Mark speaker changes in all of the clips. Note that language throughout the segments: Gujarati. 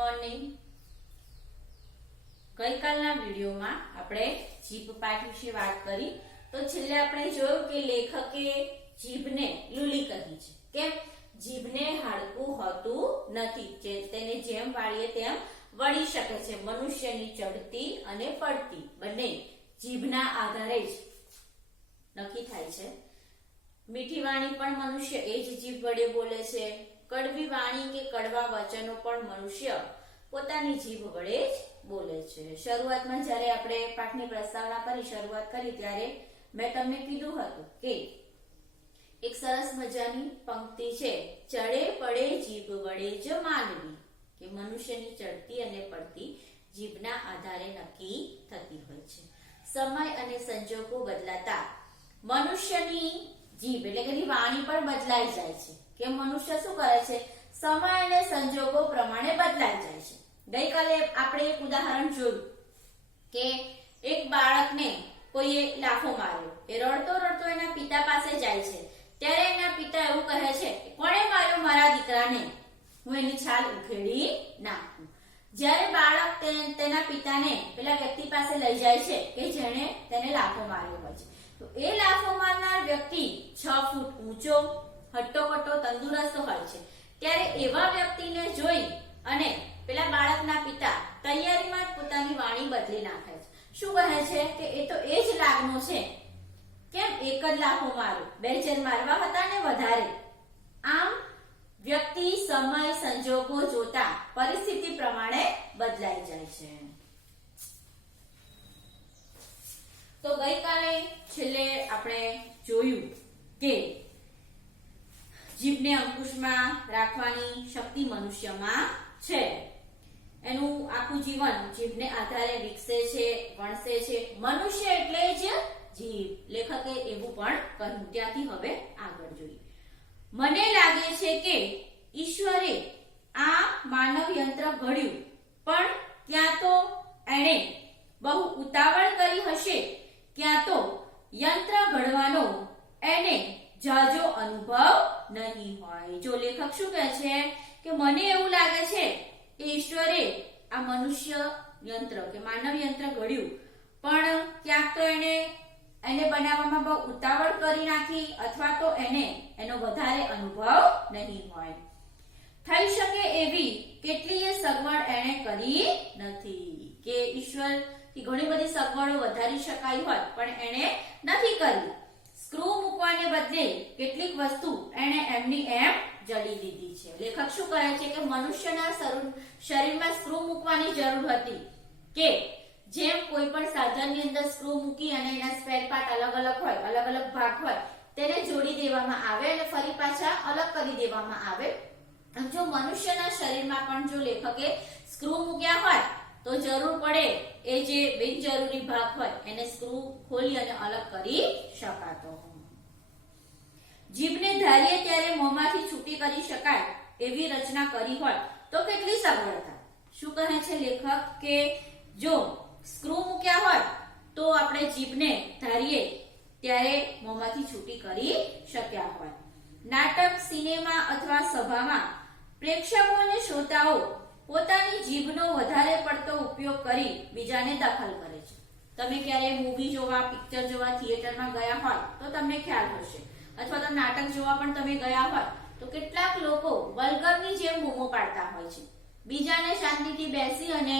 Speaker 1: મોર્નિંગ ગઈકાલના વિડીયોમાં આપણે જીભ પાઠ વિશે વાત કરી. તો છેલ્લે આપણે જોયું કે લેખકે જીભને લુલી કહી છે. કેમ? જીભને હાડકું હોતું નથી. તેને જેમ વાળીએ તેમ વળી શકે છે. મનુષ્યની ચડતી અને પડતી બંને જીભના આધારે જ નક્કી થાય છે. મીઠી વાણી પણ મનુષ્ય એ જ જીભ વડે બોલે છે. કડવી વાણી કે કડવા વચનો પણ મનુષ્ય પોતાની જીભ વડે જ બોલે છે. શરૂઆતમાં જ્યારે આપણે પાઠની પ્રસ્તાવના કરી શરૂઆત કરી, ત્યારે મેં તમને કીધું હતું કે એક સરસ મજાની પંક્તિ છે, ચડે પડે જીભ વડે જ માનવી. કે મનુષ્યની ચડતી અને પડતી જીભના આધારે નક્કી થતી હોય છે. સમય અને સંજોગો બદલાતા મનુષ્યની જીભ એટલે કે વાણી પણ બદલાઈ જાય છે. કે મનુષ્ય શું કરે છે? સમય અને સંજોગો પ્રમાણે બદલાઈ જાય છે. ગઈકાલે આપણે એક ઉદાહરણ જોયું કે એક બાળકને કોઈએ લાફો માર્યો. એ રડતો રડતો એના પિતા પાસે જાય છે. ત્યારે એના પિતા એવું કહે છે કોણે માર્યો મારા દીકરાને? હું એની છાલ ઉખેડી નાખું. જ્યારે બાળક તેના પિતાને પેલા વ્યક્તિ પાસે લઈ જાય છે કે જેણે તેને લાફો માર્યો હોય છે. તો એ લાફો મારનાર વ્યક્તિ છ ફૂટ ઊંચો હટ્ટોકટ્ટો તંદુરસ્ત હોય છે. ત્યારે એવા વ્યક્તિને જોઈ અને પેલા બાળકના પિતા તૈયારીમાં જ પોતાની વાણી બદલી નાખે છે. શું કહે છે કે એ તો એ જ લાગનો છે? કેમ એક જ લાખો મારો બે જેર મારવા હતા ને વધારે. આમ વ્યક્તિ સમય સંજોગો જોતા પરિસ્થિતિ પ્રમાણે બદલાઈ જાય છે. તો ગઈકાલે છેલ્લે આપણે જોયું કે જીભને અંકુશમાં રાખવાની શક્તિ મનુષ્યમાં છે. એનું આખું જીવન જીભને આધારે વિકસે છે, વણસે છે. મનુષ્ય એટલે જ જીભ. લેખકે એવું પણ કહ્યું. ત્યાંથી હવે આગળ જોઈએ. મને લાગે છે કે ઈશ્વરે આ માનવ યંત્ર ઘડ્યું, પણ ક્યાં તો એણે બહુ ઉતાવળ કરી હશે. ક્યાં તો યંત્ર ઘડવાનો એને જાજો અનુભવ નહીં હોય. જો લેખક શું કહે છે કે મને એવું લાગે છે કે ઈશ્વરે આ મનુષ્ય યંત્ર કે માનવ યંત્ર ઘડ્યું. પણ ક્યાંક તો એને એને બનાવવામાં બહુ ઉતાવળ કરી નાખી અથવા તો એને, એનો વધારે અનુભવ નહીં હોય. થઈ શકે એવી કેટલીય સગવડ એણે કરી નથી. કે ઈશ્વરથી ઘણી બધી સગવડો વધારી શકાય હોય, પણ એણે નથી કરી. સ્ક્રૂ મૂકવાને બદલે કેટલીક વસ્તુ એણે એમની એમ જડી દીધી છે. લેખક શું કહે છે કે મનુષ્યના શરીર- શરીરમાં સ્ક્રૂ મૂકવાની જરૂર હતી કે જેમ કોઈ પણ સાધનની અંદર સ્ક્રૂ મૂકી અને એના સ્પેર પાર્ટ અલગ અલગ હોય, અલગ અલગ ભાગ હોય, તેને જોડી દેવામાં આવે અને ફરી પાછા અલગ કરી દેવામાં આવે. જો મનુષ્યના શરીરમાં પણ જો લેખકે સ્ક્રૂ મૂક્યા હોય તો જરૂર પડે એ જે બિનજરૂરી ભાગ હોય, એને સ્ક્રૂ ખોલી અને અલગ કરી શકાતો જીભને ધારીએ ત્યારે મોંમાંથી છૂટી કરી શકાય એવી રચના કરી હોય તો કેટલી સગવડતા. શું કહે છે લેખક કે જો સ્ક્રૂ મૂક્યા હોય તો આપણે જીભને ધારીએ ત્યારે મોંમાંથી છૂટી કરી શક્યા હોય. નાટક, સિનેમા અથવા સભામાં પ્રેક્ષકો અને શ્રોતાઓ પોતાની જીભનો વધારે પડતો ઉપયોગ કરી બીજાને દખલ કરે છે. તમે ક્યારે મૂવી જોવા પિક્ચર જોવા થિયેટરમાં ગયા હોય તો તમને ખ્યાલ હશે. અથવા તો નાટક જોવા પણ તમે ગયા હોય તો કેટલાક લોકો વલ્ગરની જેમ બૂમો પાડતા હોય છે. બીજાને શાંતિથી બેસી અને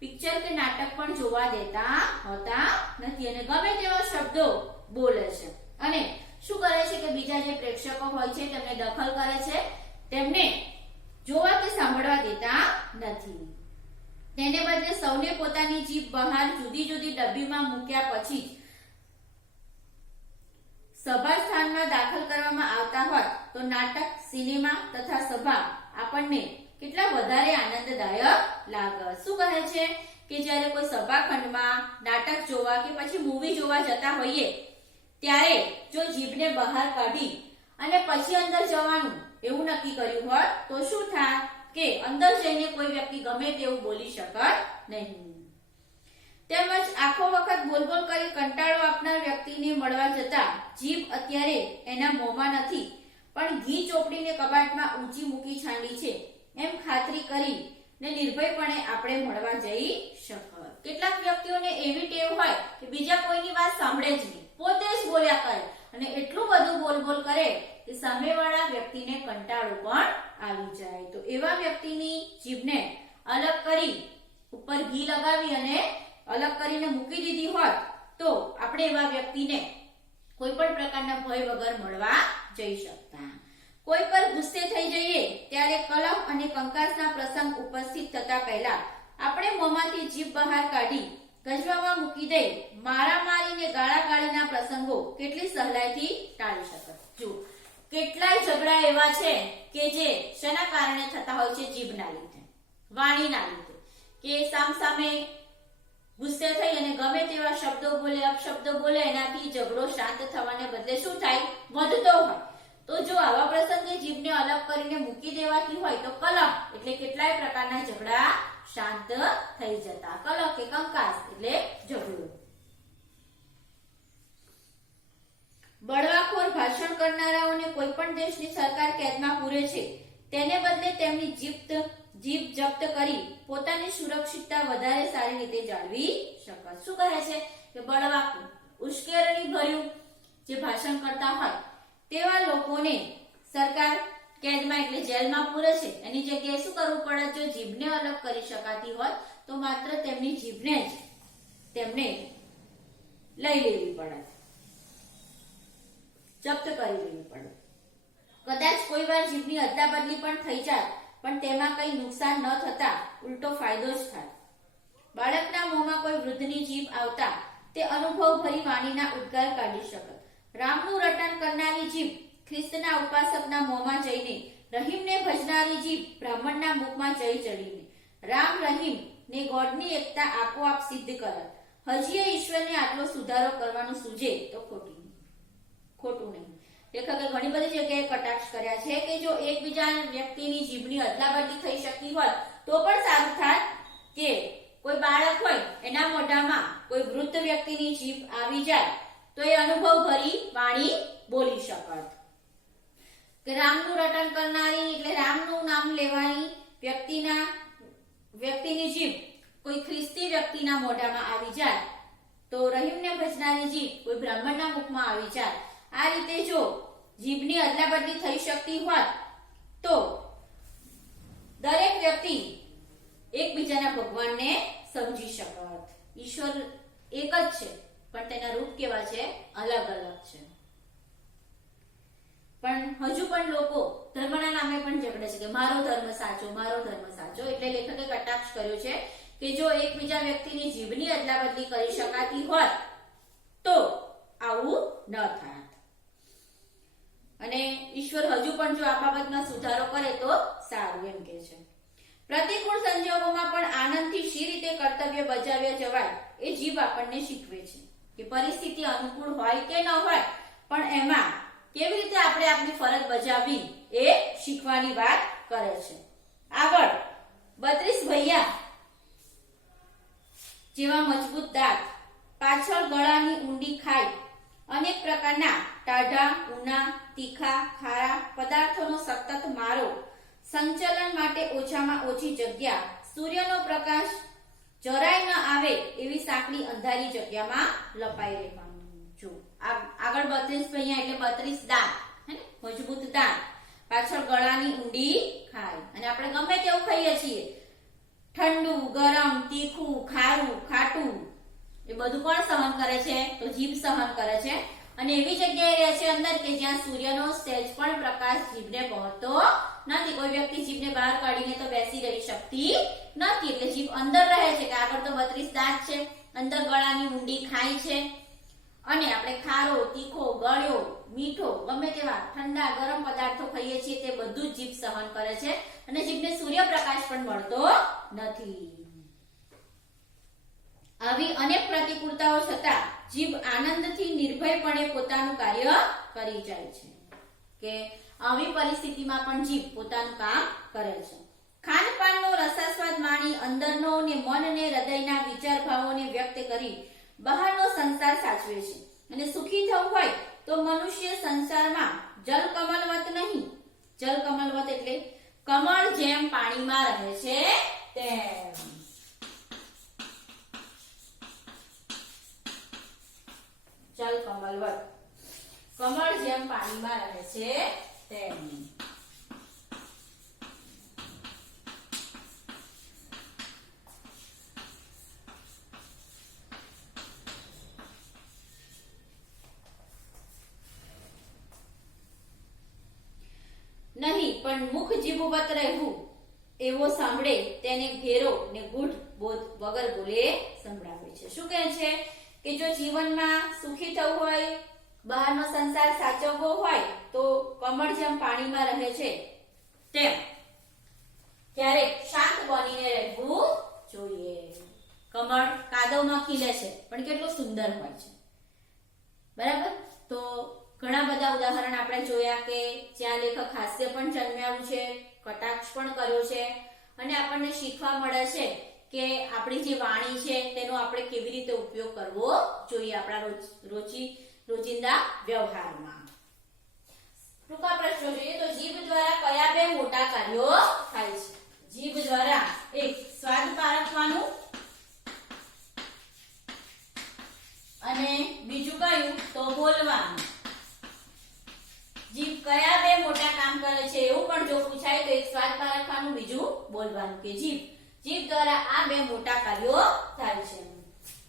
Speaker 1: પિક્ચર કે નાટક પણ જોવા દેતા હોતા નથી અને ગમે તેવા શબ્દો બોલે છે. અને શું કરે છે કે બીજા જે પ્રેક્ષકો હોય છે તેમને દખલ કરે છે. તેમને જોવા કે સાંભળવા તેને બદલે સૌને પોતાની જીભ બહાર જુદી જુદી ડબ્બીમાં મૂક્યા પછી સભા સ્થાનમાં દાખલ કરવામાં આવતા હોય તો નાટક, સિનેમા તથા સભા આપણને કેટલા વધારે આનંદદાયક લાગે. શું કહે છે કે જ્યારે કોઈ સભાખંડમાં નાટક જોવા કે પછી મૂવી જોવા જતા હોઈએ, ત્યારે જો જીભને બહાર કાઢી અને પછી અંદર જવાનું એવું નક્કી કર્યું હોય તો શું થાય કે અંદર જઈને કોઈ વ્યક્તિ ગમે તેવું બોલી શકત નહીં. તેમજ આખો વખત બોલબોલ કરી કંટાળો આપનાર વ્યક્તિને મળવા જતા જીભ અત્યારે એના મોંમાં નથી, પણ ઘી ચોપડીને કબાટમાં ઊંચી મૂકી છાંડી છે. એમ ખાતરી કરી ને નિર્ભયપણે આપણે મળવા જઈ શકત. કેટલાક વ્યક્તિઓને એવી ટેવ હોય કે બીજા કોઈની વાત સાંભળે જ નહીં. પોતે જ બોલ્યા કરે અને એટલું બધું બોલ બોલ કરે કે સામેવાળા વ્યક્તિને કંટાળો પણ આવી જાય. તો એવા વ્યક્તિની જીભને અલગ કરી, ઉપર ઘી લગાવી અને અલગ કરીને મૂકી દીધી હોત, તો આપણે એવા વ્યક્તિને કોઈ પણ પ્રકારના ભય વગર મળવા જઈ શકતા કોઈ પર ગુસ્સે થઈ જઈએ, ત્યારે કલમ અને કંકાસના પ્રસંગ ઉપસ્થિત થતા પહેલા આપણે મોંમાંથી જીભ બહાર કાઢી ગજવામાં મૂકી દઈ મારામારી ગાળા ગાળાગાળીના પ્રસંગો કેટલી સહેલાઈથી ટાળી શકાય જો કેટલાય ઝઘડા એવા છે કે જે શેના કારણે થતા હોય છે જીભના લીધે, વાણીના લીધે. કે સામસામે ગુસ્સે થઈ અને ગમે તેવા શબ્દો બોલે, અપશબ્દો બોલે, એનાથી ઝઘડો શાંત થવાને બદલે શું થાય? વધતો હોય. તો જો આવા પ્રસંગે જીભને અલગ કરીને મૂકી દેવાતી હોય તો કલક એટલે કેટલાય પ્રકારના ઝઘડા શાંત થઈ જતા. કલમ કે કંકાસ એટલે ઝઘડો. બળવાખોર ભાષણ કરનારાઓને કોઈ પણ દેશની સરકાર કેદમાં પૂરે છે. તેને બદલે તેમની જીપ્ત, જીભ જપ્ત કરી પોતાની સુરક્ષિતતા વધારે સારી રીતે જાળવી શકાય. શું કહે છે? કે બળવાખોર ઉશ્કેરણી ભર્યું જે ભાષણ કરતા હોય તેવા લોકોને સરકાર કેદમાં એટલે જેલમાં પૂરે છે. એની જગ્યાએ શું કરવું પડે? જો જીભને અલગ કરી શકાતી હોય, તો માત્ર તેમની જીભને જ તેમને લઈ લેવી પડે. જપ્ત કરી લેવી પડે. કદાચ કોઈ વાર જીભની અદલા બદલી પણ થઈ જાય, પણ તેમાં કંઈ નુકસાન ન થતા ઉલટો ફાયદો જ થાય. બાળકના મોંમાં કોઈ વૃદ્ધની જીભ આવતા તે અનુભવ ભરી વાણીના ઉદ્ગાર કાઢી શકત રામનું રટણ કરનારી જીભ ખ્રિસ્તના ઉપાસકના મોંમાં જઈને રહીમને ભજનારી જીભ બ્રાહ્મણના મુખમાં જઈ ચડીને, રામ રહીમ, ને ગોડની એકતા આપોઆપ સિદ્ધ કરત હજીએ ઈશ્વરને આટલો સુધારો કરવાનું સૂજે તો ખોટું ખોટું નહીં. લેખકે ઘણી બધી જગ્યાએ કટાક્ષ કર્યા છે કે જો એકબીજા વ્યક્તિની જીભની અદલાબદલી થઈ શકતી હોય, તો પણ સારું થાય કે કોઈ બાળક હોય, એના મોઢામાં કોઈ વૃદ્ધ વ્યક્તિની જીભ આવી જાય તો એ અનુભવ ભરી વાણી બોલી શકત રામનું રટણ કરનારી એટલે રામનું નામ લેવાની વ્યક્તિના, વ્યક્તિની જીભ કોઈ ખ્રિસ્તી વ્યક્તિના મોઢામાં આવી જાય તો રહીમને ભજનારી જીભ કોઈ બ્રાહ્મણના મુખમાં આવી જાય. આ રીતે જો જીભની અદલાબદલી થઈ શકતી હોત તો દરેક વ્યક્તિ એકબીજાના ભગવાનને સમજી શકત. ઈશ્વર એક જ છે. પણ તેના રૂપ કેવા છે? અલગ અલગ છે. પણ હજુ પણ લોકો ધર્મના નામે પણ ઝઘડે છે કે મારો ધર્મ સાચો, મારો ધર્મ સાચો. એટલે લેખકે કટાક્ષ કર્યો છે કે જો એકબીજા વ્યક્તિની જીભની અદલાબદલી કરી શકાતી હોત તો આવું ન થાત અને ઈશ્વર હજુ પણ જો આ બાબતમાં સુધારો કરે તો સારું એમ કે છે. પ્રતિકૂળ સંજોગોમાં પણ આનંદથી શી રીતે કર્તવ્ય બજાવ્યા જવાય એ જીભ આપણને શીખવે છે. કે પરિસ્થિતિ અનુકૂળ હોય કે ન હોય, પણ એમાં કેવી રીતે આપણે આપણી ફરજ બજાવવી એ શીખવાની વાત કરે છે. આગળ, બત્રીસ ભૈયા જેવા મજબૂત દાંત, પાછળ ગળાની ઊંડી ખાઈ, અનેક પ્રકારના ટાઢા, ઉના, તીખા, ખારા પદાર્થોનો સતત મારો સંચલન માટે ઓછામાં ઓછી જગ્યા, સૂર્યનો પ્રકાશ જરાય ન આવે એવી સાંકડી અંધારી જગ્યામાં લપાઈ રહેવાનું. જો આગળ બત્રીસ ભૈયા એટલે બત્રીસ દાંત, હે મજબૂત દાંત. પાછળ ગળાની ઊંડી ખાય અને આપણે ગમે તેવું ખાઈએ છીએ. ઠંડુ, ગરમ, તીખું, ખારું, ખાટું. એ બધું કોણ સહન કરે છે? તો જીભ સહન કરે છે. અને એવી જગ્યાએ રહે છે અંદર કે જ્યાં સૂર્યનો સહેજ પણ પ્રકાશ જીભને પહોંચતો નથી. કોઈ વ્યક્તિ જીભને બહાર કાઢીને તો બેસી રહી શકતી નથી. એટલે જીભ અંદર રહે છે, કે આગળ તો બત્રીસ દાંત છે, અંદર ગળાની ઊંડી ખાય છે. અને આપણે ખારો, તીખો, ગળ્યો, મીઠો, ગમે તેવા ઠંડા, ગરમ પદાર્થો ખાઈએ છીએ, તે બધું જીભ સહન કરે છે. અને જીભને સૂર્યપ્રકાશ પણ મળતો નથી. આવી અનેક પ્રતિકૂળતાઓ છતાં જીભ આનંદથી નિર્ભયપણે પોતાનું કાર્ય કરી જાય છે. કે આવી પરિસ્થિતિમાં પણ જીભ પોતાનું કામ કરે છે. ખાનપાનનો રસાસ્વાદ માણી અંદરનો અને મન અને હૃદયના વિચાર ભાવોને વ્યક્ત કરી બહારનો સંસાર સાચવે છે. અને સુખી થવું હોય તો મનુષ્ય સંસારમાં જલ કમલવત નહીં. જલ કમલવત એટલે કમળ જેમ પાણીમાં રહે છે તેમ. જલ કમલ વળ કમળ જેમ પાણીમાં રહે છે તેમ નહીં, પણ મુખ જીભવત રહેવું, એવો સાંભળે તેને ઘેરો ને ગુઢ બોધ વગર બોલે સંભળાવે છે. શું કહે છે? કે જો જીવનમાં સુખી થવું હોય બહારનો સંસાર સાચવવો હોય તો કમળ જેમ પાણીમાં રહે છે, તેમ ક્યારેક શાંત બનીને રહેવું જોઈએ. કમળ કાદવમાં ખીલે છે, પણ કેટલું સુંદર હોય છે. બરાબર? તો ઘણા બધા ઉદાહરણ આપણે જોયા કે જ્યાં લેખક હાસ્ય પણ જન્મ્યાવું છે, કટાક્ષ પણ કર્યો છે, અને આપણને શીખવા મળે છે કે આપણી જે વાણી છે, તેનો આપણે કેવી રીતે ઉપયોગ કરવો જોઈએ આપણા રોજી રોજિંદા વ્યવહારમાં. ટૂંકા પ્રશ્નો જોઈએ તો જીભ દ્વારા કયા બે મોટા કાર્યો થાય છે? જીભ દ્વારા એક, સ્વાદ પારખવાનું અને બીજું કયું તો બોલવાનું. જીભ કયા બે મોટા કામ કરે છે એવું પણ જો પૂછાય તો એક સ્વાદ પારખવાનું, બીજું બોલવાનું કે જીભ. જીભ દ્વારા આ બે મોટા કાર્યો થાય છે.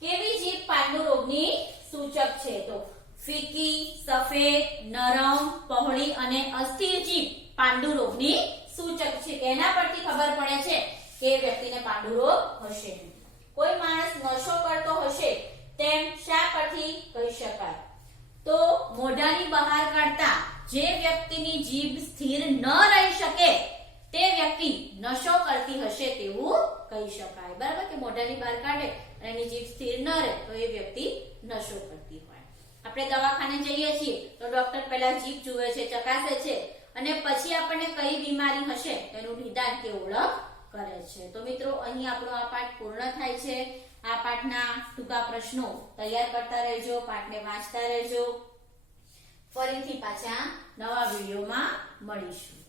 Speaker 1: કેવી જીભ પાંડુ રોગની સૂચક છે તો? ફીકી સફેદ, નરમ, પહોળી અને અસ્થિર જીભ પાંડુ રોગની સૂચક છે. એના પરથી ખબર પડે છે કે વ્યક્તિને પાંડુ રોગ હશે. કોઈ માણસ નશો કરતો હશે તેમ શા પરથી કહી શકાય? તો મોઢાની બહાર કાઢતા જે વ્યક્તિની જીભ સ્થિર ન રહી શકે તે વ્યક્તિ નશો કરતી હશે તેવું કહી શકાય. બરાબર કે મોઢાની બહાર કાઢે અને એની જીભ સ્થિર ન રહે તો એ વ્યક્તિ નશો કરતી આપણે દવાખાને જઈએ છીએ, તો ડોક્ટર પહેલા જીભ જુએ છે, ચકાસે છે, અને પછી આપણને કઈ બીમારી હશે તેનું નિદાન કે ઓળખ કરે છે. તો મિત્રો, અહીં આપણો આ પાઠ પૂર્ણ થાય છે. આ પાઠના ટૂંકા પ્રશ્નો તૈયાર કરતા રહેજો, પાઠને વાંચતા રહેજો. ફરીથી પાછા નવા વિડીયોમાં મળીશું.